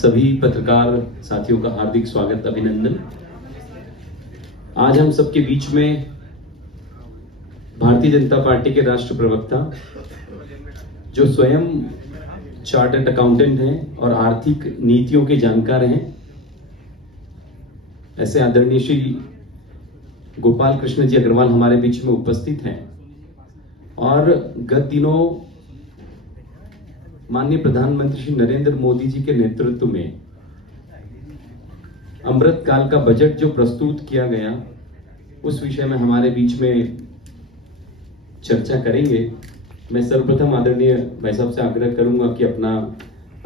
सभी पत्रकार साथियों का हार्दिक स्वागत, अभिनंदन। आज हम सबके बीच में भारतीय जनता पार्टी के राष्ट्रीय प्रवक्ता, जो स्वयं चार्टर्ड अकाउंटेंट हैं और आर्थिक नीतियों के जानकार हैं, ऐसे आदरणीय श्री गोपाल कृष्ण जी अग्रवाल हमारे बीच में उपस्थित हैं। और गत दिनों माननीय प्रधानमंत्री श्री नरेंद्र मोदी जी के नेतृत्व में अमृत काल का बजट जो प्रस्तुत किया गया, उस विषय में हमारे बीच में चर्चा करेंगे। मैं सर्वप्रथम आदरणीय भाई साहब से आग्रह करूंगा कि अपना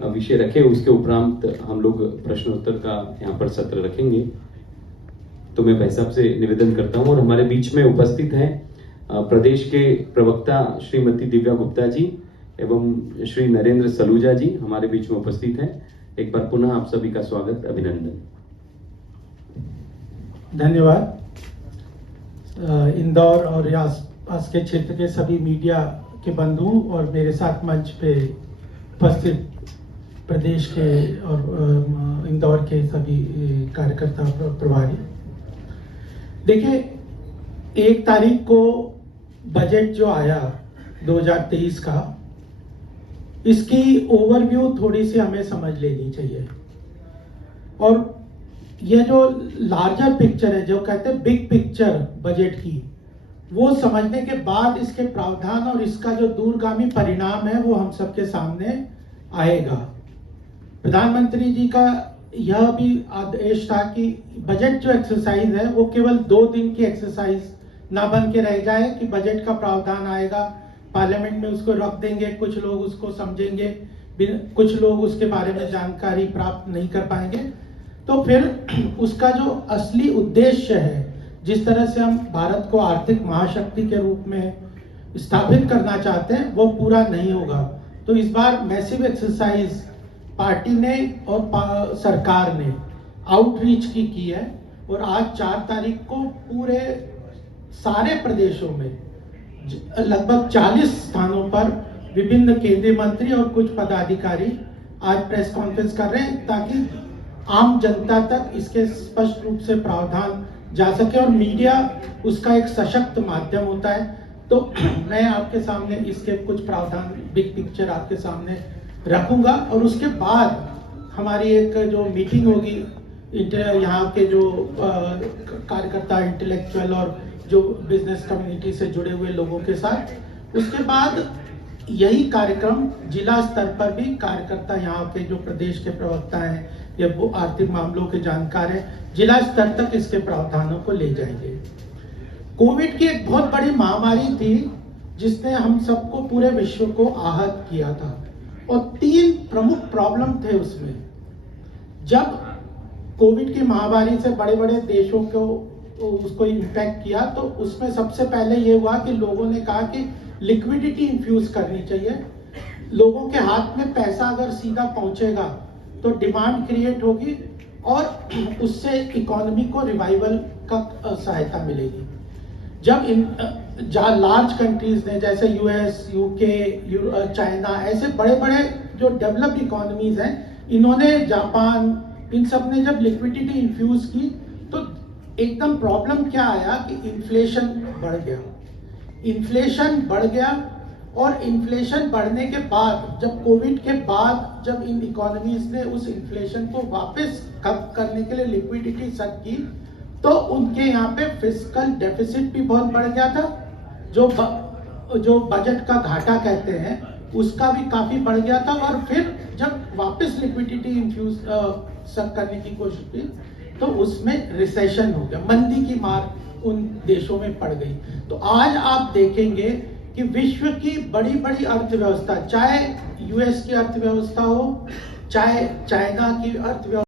विषय रखें, उसके उपरांत हम लोग प्रश्नोत्तर का यहाँ पर सत्र रखेंगे। तो मैं भाई साहब से निवेदन करता हूँ। और हमारे बीच में उपस्थित हैं प्रदेश के प्रवक्ता श्रीमती दिव्या गुप्ता जी एवं श्री नरेंद्र सलूजा जी हमारे बीच में उपस्थित हैं। एक बार पुनः आप सभी का स्वागत, अभिनंदन। धन्यवाद। इंदौर और आसपास के क्षेत्र के सभी मीडिया के बंधु और मेरे साथ मंच पे उपस्थित प्रदेश के और इंदौर के सभी कार्यकर्ता प्रभारी, देखिए 1 तारीख को बजट जो आया 2023 का, इसकी ओवरव्यू थोड़ी सी हमें समझ लेनी चाहिए। और ये जो लार्जर पिक्चर है, जो कहते हैं बिग पिक्चर बजट की, वो समझने के बाद इसके प्रावधान और इसका जो दूरगामी परिणाम है वो हम सबके सामने आएगा। प्रधानमंत्री जी का यह भी आदेश था कि बजट जो एक्सरसाइज है वो केवल 2 दिन की एक्सरसाइज ना बन के रह जाए कि बजट का प्रावधान आएगा, पार्लियामेंट में उसको रख देंगे, कुछ लोग उसको समझेंगे, कुछ लोग उसके बारे में जानकारी प्राप्त नहीं कर पाएंगे। तो फिर उसका जो असली उद्देश्य है, जिस तरह से हम भारत को आर्थिक महाशक्ति के रूप में स्थापित करना चाहते हैं, वो पूरा नहीं होगा। तो इस बार मैसिव एक्सरसाइज पार्टी ने और सरकार ने आउटरीच की है। और आज 4 तारीख को पूरे सारे प्रदेशों में लगभग 40 स्थानों पर विभिन्न केंद्रीय मंत्री और कुछ पदाधिकारी आज प्रेस कॉन्फ्रेंस कर रहे हैं, ताकि आम जनता तक इसके स्पष्ट रूप से प्रावधान जा सके और मीडिया उसका एक सशक्त माध्यम होता है। तो मैं आपके सामने इसके कुछ प्रावधान, बिग पिक्चर आपके सामने रखूंगा। और उसके बाद हमारी एक जो मीटिंग होगी यहाँ के जो कार्यकर्ता, इंटेलेक्चुअल और जो बिजनेस कम्युनिटी से जुड़े हुए लोगों के साथ, उसके बाद यही कार्यक्रम जिला स्तर पर भी कार्यकर्ता, यहाँ के जो प्रदेश के प्रवक्ता हैं या वो आर्थिक मामलों के जानकार हैं, जिला स्तर तक इसके प्रावधानों को ले जाएंगे। कोविड की एक बहुत बड़ी महामारी थी जिसने हम सबको, पूरे विश्व को आहत किया था, और 3 प्रमुख प्रॉब्लम थे उसमें। जब कोविड की महामारी से बड़े बड़े देशों को उसको इम्पैक्ट किया, तो उसमें सबसे पहले ये हुआ कि लोगों ने कहा कि लिक्विडिटी इन्फ्यूज करनी चाहिए। लोगों के हाथ में पैसा अगर सीधा पहुंचेगा तो डिमांड क्रिएट होगी और उससे इकोनॉमी को रिवाइवल का सहायता मिलेगी। जब लार्ज कंट्रीज ने, जैसे यूएस, यूके, चाइना, ऐसे बड़े बड़े जो डेवलप्ड इकोनॉमीज हैं, इन्होंने, जापान, इन सब ने जब लिक्विडिटी इन्फ्यूज की, तो एकदम प्रॉब्लम क्या आया कि इन्फ्लेशन बढ़ गया। इन्फ्लेशन बढ़ गया और इन्फ्लेशन बढ़ने के बाद, जब कोविड के बाद जब इन इकोनॉमीज ने उस इन्फ्लेशन को वापस कम करने के लिए लिक्विडिटी सर्च की, तो उनके यहाँ पे फिस्कल डेफिसिट भी बहुत बढ़ गया था। जो बजट का घाटा कहते हैं, उसका भी काफी बढ़ गया था। और फिर जब वापस लिक्विडिटी इन्फ्यूज करने की कोशिश की, तो उसमें रिसेशन हो गया, मंदी की मार उन देशों में पड़ गई। तो आज आप देखेंगे कि विश्व की बड़ी बड़ी अर्थव्यवस्था, चाहे यूएस की अर्थव्यवस्था हो, चाहे चाइना की अर्थव्यवस्था